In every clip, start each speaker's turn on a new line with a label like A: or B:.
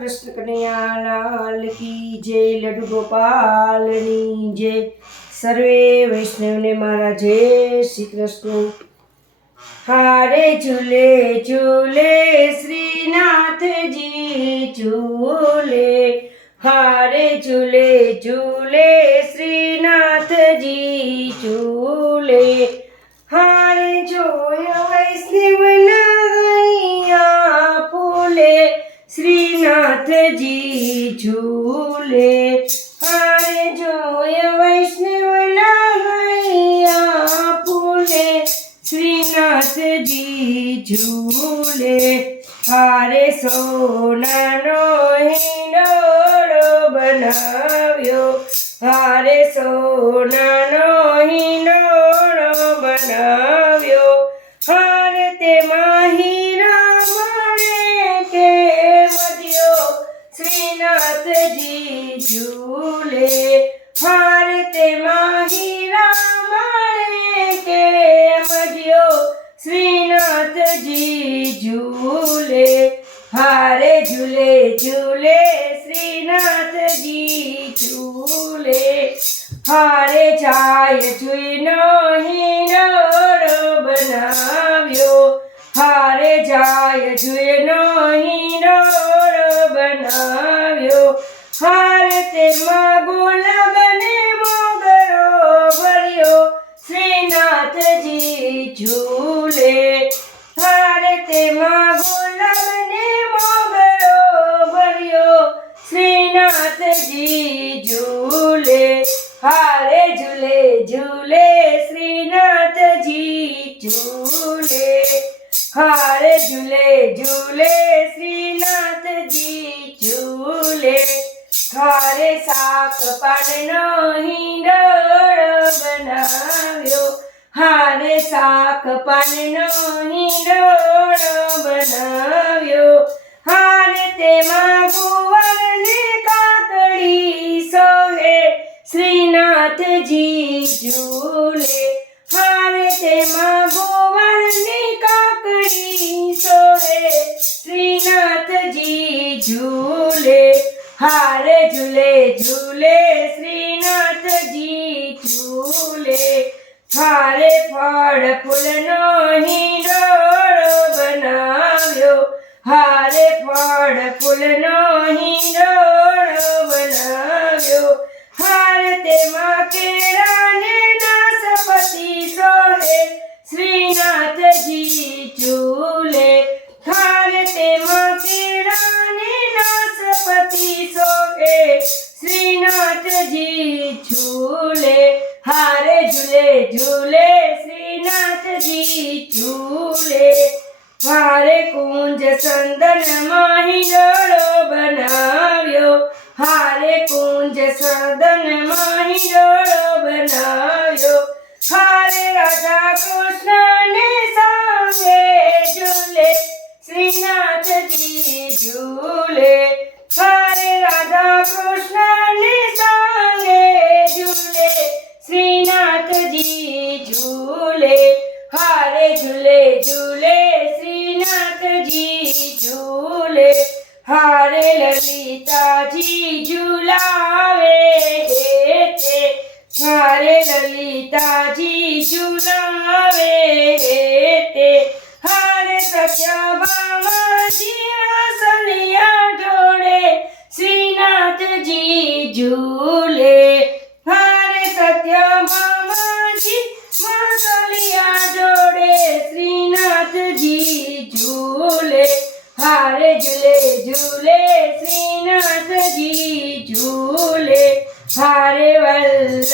A: કૃષ્ણ કનૈયા લાલ કી જય, લડુ ગોપાલની જય. સર્વે વૈષ્ણવને મારા જય શ્રી કૃષ્ણ. હારે ઝૂલે ઝૂલે શ્રીનાથજી, ઝૂલે. હારે ઝૂલે ઝૂલે શ્રીનાથજી, ઝૂલે. હારે જોયો વૈષ્ણવના હૈયા ફૂલે શ્રીનાથજી ઝૂલે. હારે સોનાનો હિંડોળો બનાવ્યો. હારે સોનાનો હિંડોળો બનાવ્યો. હારે તેમાં ઝૂલે શ્રીનાથજી ઝૂલે હારે જાય જોઈનો હિંડોળો બનાવ્યો હારે જાય જોઈનો હિંડોળો બનાવ્યો હારે તેમાં ગુલાબને મોગરો ભર્યો શ્રીનાથજી ઝૂલે ઝૂલે, હારે ઝૂલે ઝૂલે શ્રીનાથજી ઝૂલે. હારે શાક પાનનો હિંડોળો બનાવ્યો. હારે શાક પાનનો હિંડોળો હારે ઝૂલે ઝૂલે શ્રીનાથજી, ઝૂલે. હારે ફળ ફૂલનો હિંડોળો બનાવ્યો. હારે ફળ ફૂલનો હિંડોળો બનાવ્યો. હાર તેમાં કેળાને ઝૂલે શ્રીનાથજી ઝૂલે હારે કુંજ સંદન માહિડોળો બનાવ્યો હારે કુંજ સંદન લલિતાજી ઝૂલાવે તે. હારે સત્યભામાજી આસનિયા ઢોળે. શ્રીનાથજી ઝૂલે. હારે સત્યભામાજી માસલિયા જોડે શ્રીનાથજી ઝૂલે. હારે ઝૂલે ઝૂલે. શ્રીનાથજી ઝૂલે. હારે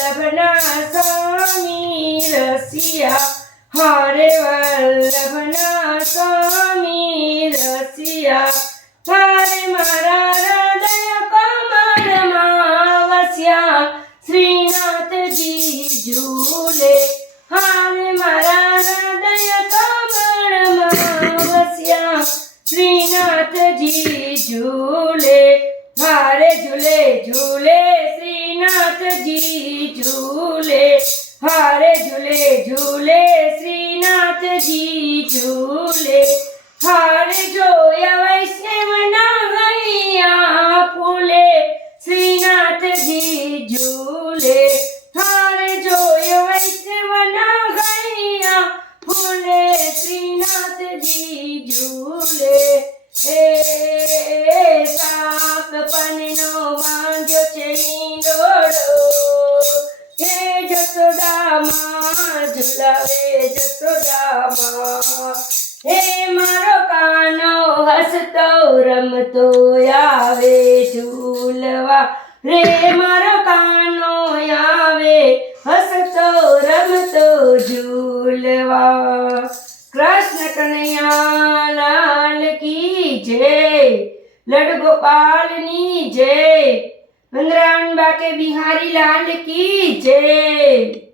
A: વલ્લભના સ્વામી રસિયા હરે વલ્લભના સ્વામી રસિયા હરે મારા હૃદય કમળમાં વસ્યા શ્રીનાથજી ઝૂલે, હરે મારા હૃદય કમળમાં વસ્યા શ્રીનાથજી ઝૂલે હારે ઝૂલે ઝૂલે જસોદામાં ઝુલાવે જસોદામાં હે મારો કાનો હસતો, રમતો, આવે ઝૂલવા. રે મારો કાનો આવે હસતો, રમતો, ઝૂલવા. કૃષ્ણ કનૈયા લાલ કી જય લડ ગોપાલની જય. વંદરાન બાકે બિહારી લાલ કી જય.